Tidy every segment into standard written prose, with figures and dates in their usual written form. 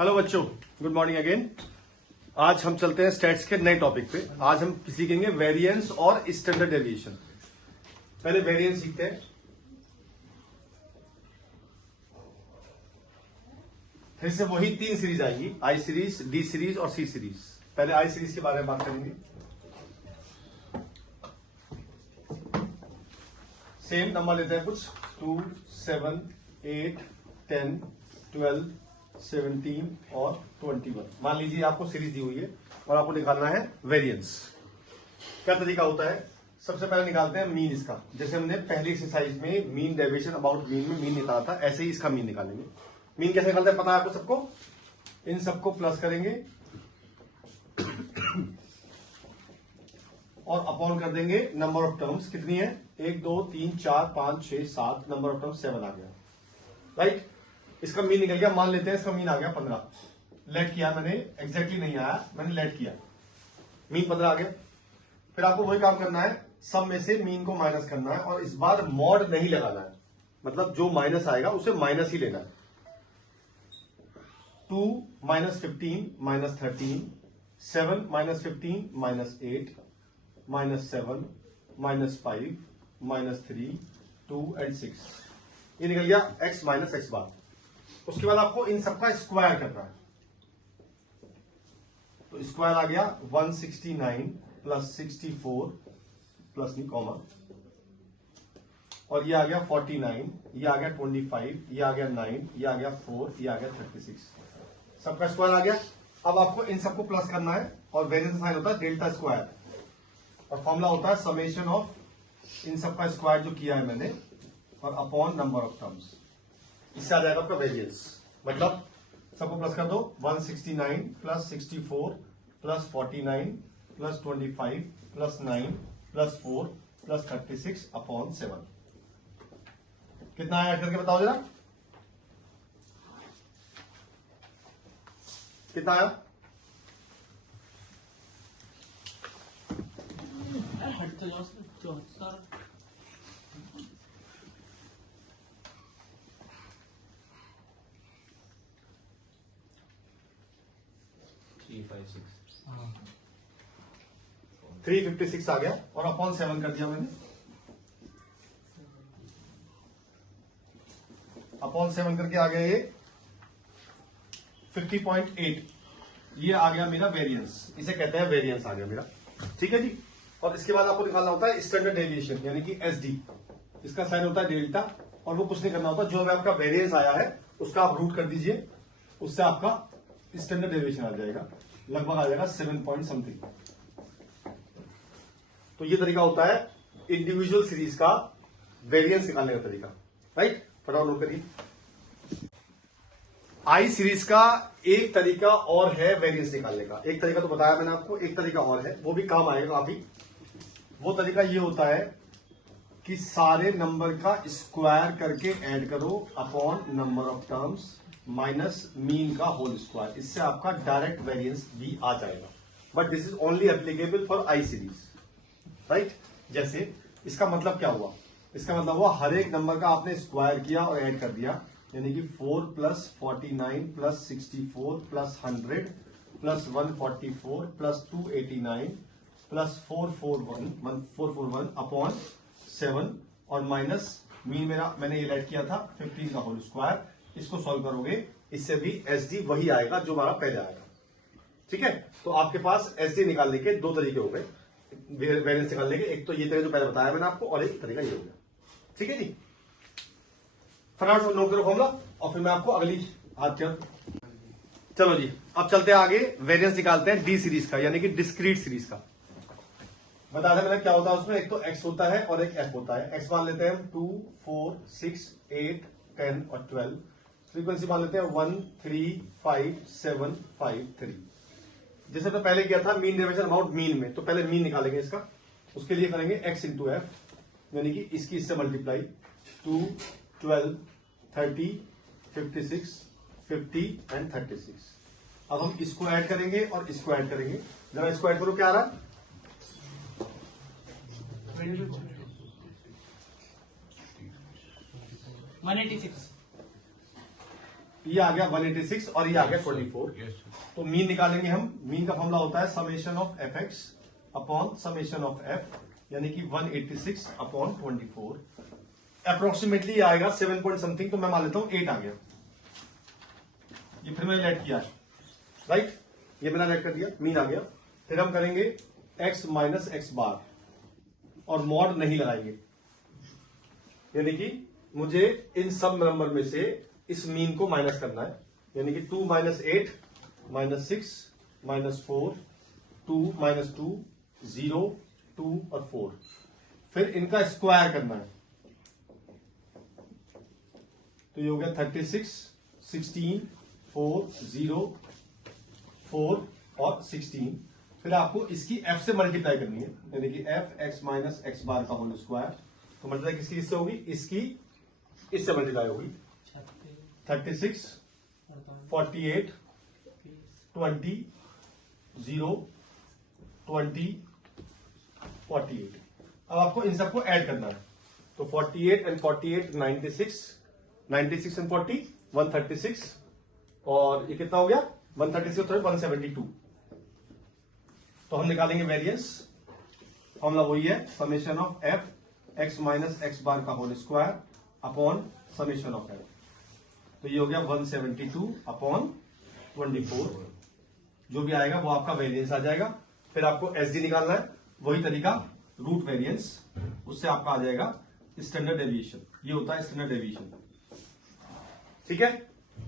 Hello बच्चों, good morning again. आज हम चलते हैं स्टैट्स के नए टॉपिक पे। आज हम सीखेंगे वेरिएंस और स्टैंडर्ड डेविएशन। पहले वेरिएंस सीखते हैं, फिर से वही तीन सीरीज आएंगी, आई सीरीज, डी सीरीज और सी सीरीज। पहले आई सीरीज के बारे में बात करेंगे। सेम नंबर लेते हैं कुछ 2, 7, 8, 10, 12, 17 और 21। मान लीजिए आपको सीरीज दी हुई है और आपको निकालना है वेरिएंस। क्या तरीका होता है? सबसे पहले निकालते हैं मीन इसका। जैसे हमने पहली एक्सरसाइज में मीन डेविएशन अबाउट मीन में मीन निकाला था, ऐसे ही इसका मीन निकालेंगे। मीन कैसे निकालते हैं पता है आपको सबको? इन सबको प्लस करेंगे और अपॉन कर देंगे नंबर ऑफ टर्म्स। कितनी है? 1, 2, 3, 4, 5, 6, 7। नंबर ऑफ टर्म्स 7 आ गया, राइट। इसका मीन निकल गया। मान लेते हैं इसका मीन आ गया 15। लेट किया मैंने, एग्जैक्टली नहीं आया, मैंने लेट किया, मीन 15 आ गया। फिर आपको वही काम करना है, सब में से मीन को माइनस करना है और इस बार मॉड नहीं लगाना है, मतलब जो माइनस आएगा उसे माइनस ही लेना है। 2 - 15 - 13, 7 - 15 - 8 -7 -5 -3 2 और 6। ये निकल गया x माइनस एक्स बार। उसके बाद आपको इन सबका स्क्वायर करना है, तो स्क्वायर आ गया 169 प्लस 64 प्लस नहीं कॉमा, और ये आ गया 49, ये आ गया 25, ये आ गया 9, ये आ गया 4, ये आ गया 36। सबका स्क्वायर आ गया। अब आपको इन सबको प्लस करना है और वेरिएंस साइन होता है डेल्टा स्क्वायर और फॉर्मूला होता है समेशन ऑफ इन सबका स्क्वायर जो किया है मैंने और अपॉन नंबर ऑफ टर्म्स। इससे आ जाएगा आपका वेरिएंस। मतलब सबको प्लस कर दो, 169 plus 64 plus 49 plus 25 plus 9 plus 4 plus 36 upon 7। कितना आया करके बताओ जरा, कितना आया? हाँ। 356 आ गया और अपॉन 7 कर दिया मैंने। अपॉन 7 करके आ गया ये 50.8। ये आ गया मेरा वेरिएंस, इसे कहते हैं वेरिएंस आ गया मेरा, ठीक है जी। और इसके बाद आपको निकालना होता है स्टैंडर्ड डेविएशन यानी कि एसडी। इसका साइन होता है डेल्टा और वो कुछ नहीं करना होता, जो भी आपका वेरिएंस आया है उसका आप रूट कर दीजिए, उससे आपका स्टैंडर्ड डेविएशन आ जाएगा, लगभग आ जाएगा 7 पॉइंट समथिंग। तो ये तरीका होता है इंडिविजुअल सीरीज का वेरिएंस निकालने का तरीका, राइट। फटाफट नोट करिए। आई सीरीज का एक तरीका और है वेरिएंस निकालने का। एक तरीका तो बताया मैंने आपको, एक तरीका और है, वो भी काम आएगा काफी। वो तरीका ये होता है कि सारे नंबर का स्क्वायर करके ऐड करो upon number of terms minus mean का होल स्क्वायर। इससे आपका डायरेक्ट वेरिएंस भी आ जाएगा, but this is only applicable for I series, right. जैसे इसका मतलब क्या हुआ? इसका मतलब हुआ हर एक नंबर का आपने स्क्वायर किया और ऐड कर दिया, यानी कि 4 plus 49 plus 64 plus 100 plus 144 plus 289 plus 441 upon 7 और माइनस मीन मेरा मैंने ये ऐड किया था 15 का होल स्क्वायर। इसको सॉल्व करोगे, इससे भी एसडी वही आएगा जो हमारा पहले आएगा, ठीक है। तो आपके पास एसडी निकालने के दो तरीके हो गए वेरिएंस निकालने के। एक तो ये तरीका जो पहले बताया मैंने आपको और एक तरीका ये हो गया, ठीक है जी। फटाफट नोट करो फॉर्मूला और फिर मैं आपको अगली हाथ कर। चलो जी, अब चलते हैं आगे, वेरिएंस निकालते हैं डी सीरीज का यानी कि डिस्क्रीट सीरीज का। बता दें मैंने क्या होता है उसमें, एक तो एक्स होता है और एक एफ होता है। एक्स मान लेते हैं हम 2, 4, 6, 8, 10 और 12। फ्रीक्वेंसी मान लेते हैं 1, 3, 5, 7, 5, 3। जैसे तो पहले किया था मीन डेविएशन अबाउट मीन में, तो पहले मीन निकालेंगे इसका। उसके लिए करेंगे एक्स इंटू एफ, यानी कि इसकी इससे मल्टीप्लाई 2, 12, 30, 56, 50 एंड 36। अब हम इसको ऐड करेंगे और इसको ऐड करेंगे। जरा इसको ऐड करो, क्या आ रहा है? 186। ये आ गया 186 और ये आ गया 24। तो मीन निकालेंगे हम। मीन का फॉर्मूला होता है summation of F X upon summation of F, यानी कि 186 अपॉन 24। अप्रोक्सीमेटली आएगा 7 पॉइंट समथिंग, तो मैं मान लेता हूं 8 आ गया। ये फिर मैंने लेट किया, राइट, ये मैंने लेट कर दिया, मीन आ गया। फिर हम करेंगे x माइनस एक्स बार और मॉड नहीं लगाएंगे, यानी कि मुझे इन सब नंबर में से इस मीन को माइनस करना है, यानी कि 2 माइनस 8 माइनस 6 माइनस 4 2 माइनस 2 0 2 और 4। फिर इनका स्क्वायर करना है, तो ये हो गया 36 16 4 0 4 और 16। फिर आपको इसकी f से मल्टीप्लाई करनी है, यानी कि f x minus X bar का होल स्क्वायर। तो मल्टीप्लाई किसकी इससे होगी, इसकी इससे मल्टीप्लाई होगी। 36 48 20 0 20 48। अब आपको इन सबको ऐड करना है, तो 48 एंड 48 96 96 एंड 40 136, और ये कितना हो गया 136 तो 172। तो हम निकालेंगे वेरिएंस। फॉर्मूला वही है summation of F X minus X bar का whole square upon summation of F. तो ये हो गया 172 अपॉन 24। जो भी आएगा वो आपका वेरिएंस आ जाएगा। फिर आपको एसडी निकालना है, वही तरीका रूट वेरिएंस, उससे आपका आ जाएगा स्टैंडर्ड डेविएशन। ये होता है स्टैंडर्ड डेविएशन, ठीक है।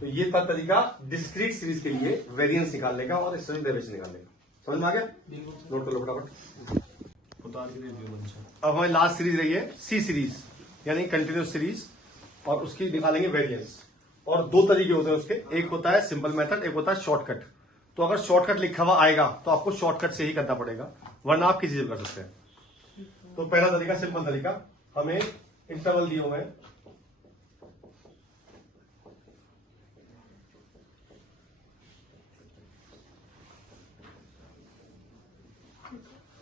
तो ये था तरीका डिस्क्रीट सीरीज के लिए वेरिएंस निकालने का और स्टैंडर्ड डेविएशन निकालने का। समझ में आ गया, नोट कर लो फटाफट। अब हमारी लास्ट सीरीज रही है सी सीरीज, यानी कंटिन्यूस सीरीज, और उसकी निकालेंगे वेरिएंस। और दो तरीके होते हैं उसके, एक होता है सिंपल मेथड, एक होता है शॉर्टकट। तो अगर शॉर्टकट लिखा हुआ आएगा तो आपको शॉर्टकट से ही करना पड़ेगा, वरना आप किसी से कर सकते हैं। तो पहला तरीका सिंपल तरीका, हमें इंटरवल दिए हुए हैं,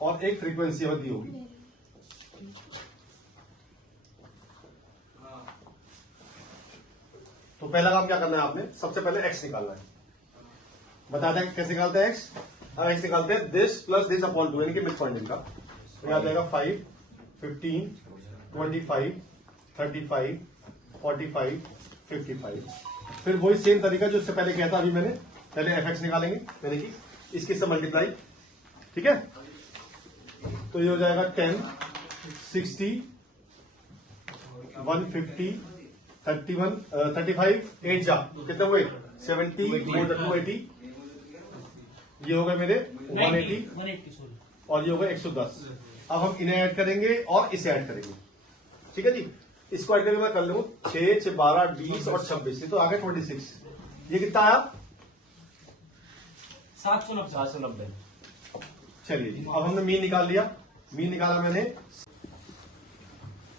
और एक फ्रीक्वेंसी अवधि होगी। तो पहला काम क्या करना है आपने, सबसे पहले x निकालना है। बताते हैं कैसे निकालते हैं x। अब x निकालते हैं दिस प्लस दिस अपॉन 2, यानी कि मिड पॉइंट इनका। तो यहां जाएगा 5 15 25 35 45 55। फिर वही सेम तरीका जो इससे पहले किया था, अभी मैंने पहले fx निकालेंगे, यानी कि इसके से मल्टीप्लाई, ठीक है। तो ये हो जाएगा 10 60 150 31 35 8 जा कितने हुए 70 more than 280। ये हो गए मेरे 180 और ये हो गए 110। अब हम इन्हें ऐड करेंगे और इसे ऐड करेंगे, ठीक है जी। इसको ऐड करके मैं कर लूं 6 6 12 20 और 26, तो आ गए 26। ये कितना आया 790। चलिए जी, अब हमने मीन निकाल लिया। मीन निकाला मैंने,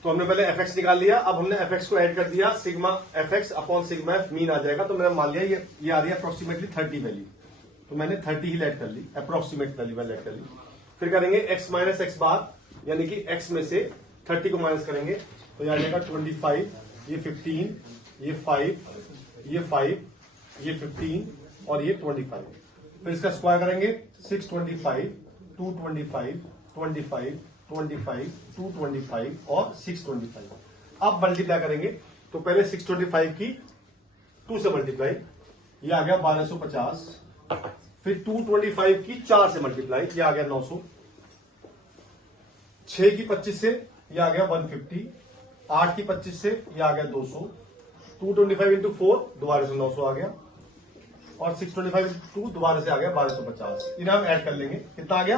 तो हमने पहले एफ एक्स निकाल लिया। अब हमने एफ एक्स को ऐड कर दिया, sigma F X upon sigma F mean आ जाएगा। तो मैंने मान लिया ये आ रही है अप्रोक्सीमेटली 30 वैल्यू, तो मैंने 30 ही लेट कर ली, अप्रोक्सीमेट वैल्यू लेट कर ली। फिर करेंगे एक्स माइनस एक्स बार, यानी कि एक्स में से 30 को माइनस करेंगे, तो यह आ जाएगा 25, ये 15, ये 5, ये 5, ये 15 और ये 25। फिर इसका स्क्वायर करेंगे 625 225 25 25 225 और 625। अब मल्टीप्लाई करेंगे, तो पहले 625 की 2 से मल्टीप्लाई, ये आ गया 1250। फिर 225 की 4 से मल्टीप्लाई, ये आ गया 900। 6 की 25 से ये आ गया 150। 8 की 25 से ये आ गया 200। 225 इंटू 4 दोबारा से 900 आ गया, और 625 इंटू 2 दोबारा से आ गया 1250। इन्हें हम ऐड कर लेंगे, कितना आ गया,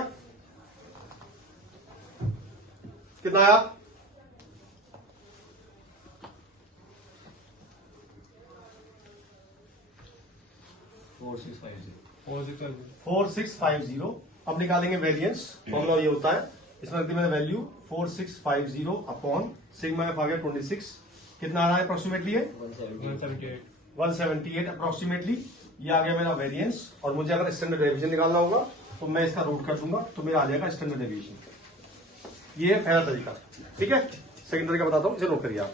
कितना आया 4650। अब निकालेंगे वेरिएंस। फॉर्मूला ये होता है, इसमें रखती मैंने वैल्यू 4650 अपॉन सिग्मा एफ आ गया 26। कितना आ रहा है अप्रोक्सीमेटली है 178 अप्रोक्सीमेटली। ये आ गया मेरा वेरिएंस, और मुझे अगर स्टैंडर्ड डेविएशन निकालना होगा तो मैं इसका रूट कर दूंगा, तो मेरा आ जाएगा स्टैंडर्ड डेविएशन। ये है पहला तरीका, ठीक है। सेकंड तरीका बताता हूं, इसे नोट करिए आप।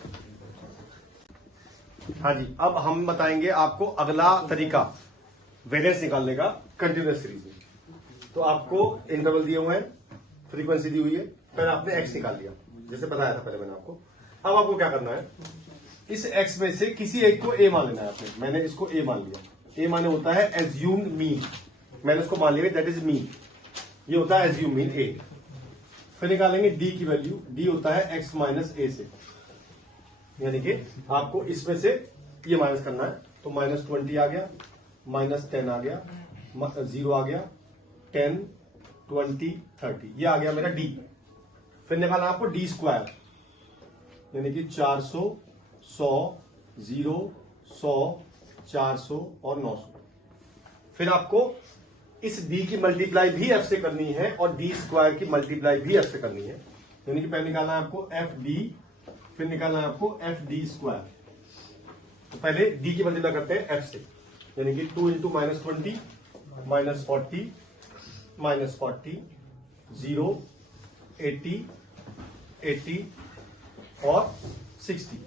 हाँ जी, अब हम बताएंगे आपको अगला तरीका वेरिएंस निकालने का कंटिन्यूअस सीरीज में। तो आपको इंटरवल दिए हुए हैं, फ्रीक्वेंसी दी हुई है, फिर आपने एक्स निकाल लिया जैसे बताया था पहले मैंने आपको। अब आपको क्या करना है, इस एक्स में से किसी एक को ए मान लेना है आपने। मैंने इसको ए मान लिया। ए माने होता है एज्यूम्ड मीन, मैंने इसको मान लिया दैट इज मीन, ये होता है एज्यूम मीन ए। फिर निकालेंगे डी की वैल्यू, डी होता है एक्स माइनस ए से, यानी कि आपको इसमें से ये माइनस करना है। तो -20 आ गया, -10 आ गया, 0 आ गया, 10, 20, 30, ये आ गया मेरा डी। फिर निकालना आपको डी स्क्वायर, यानी कि 400, 100, 0, 100, 400 और 900। फिर आपको इस डी की मल्टीप्लाई भी एफ से करनी है और डी स्क्वायर की मल्टीप्लाई भी एफ से करनी है, यानी कि पहले निकालना है आपको एफ डी, फिर निकालना है आपको एफ डी स्क्वायर। तो पहले डी की मल्टीप्लाई करते हैं एफ से, यानी कि 2 इंटू -20, -40, -40, 0, 80, 80 और 60।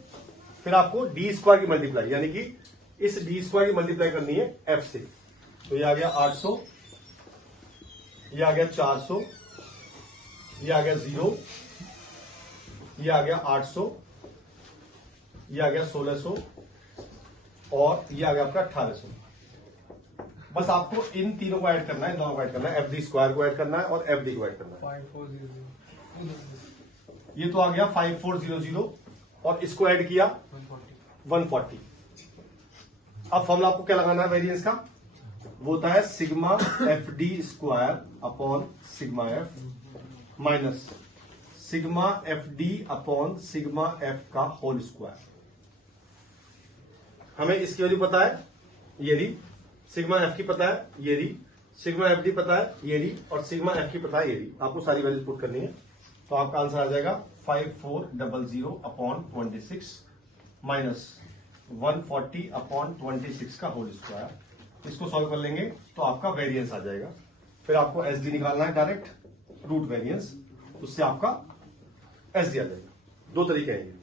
फिर आपको डी स्क्वायर की मल्टीप्लाई, यानी कि इस डी स्क्वायर की मल्टीप्लाई करनी है एफ से। तो ये आ गया 800, ये आ गया 400, ये आ गया 0, ये आ गया 800, ये आ गया 1600 और ये आ गया आपका 1800। बस आपको इन तीनों को ऐड करना है, इन दोनों को ऐड करना है, एफ डी स्क्वायर को ऐड करना है और एफ डी को ऐड करना है। 5400 ये तो आ गया 5400 और इसको ऐड किया 140। अब फॉर्मूला आपको क्या लगाना है वेरिएंस का, वो होता है sigma F D square upon sigma F minus sigma F D upon sigma F का होल स्क्वायर। हमें इसकी वैल्यू पता है ये री, सिग्मा एफ की पता है ये री, सिग्मा एफ डी पता है ये री और सिग्मा एफ की पता है ये री। आपको सारी वैल्यूज पुट करनी है। तो आपका आंसर आ जाएगा 5400 अपॉन 26 माइनस 140 अपॉन 26 का होल स्क्वायर। इसको सॉल्व कर लेंगे तो आपका वेरिएंस आ जाएगा। फिर आपको एस डी निकालना है डायरेक्ट, रूट वेरिएंस, उससे आपका एस डी आ जाएगा। दो तरीके हैं ये,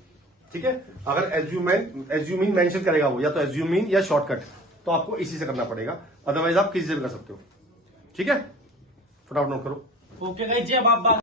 ठीक है। अगर एज्यूमिन मेंशन करेगा वो, या तो एज्यूमिन या शॉर्टकट, तो आपको इसी से करना पड़ेगा, अदरवाइज आप किसी से भी कर सकते हो, ठीक है। फटाफट नोट करो। ओके गाइस, जय बाबा।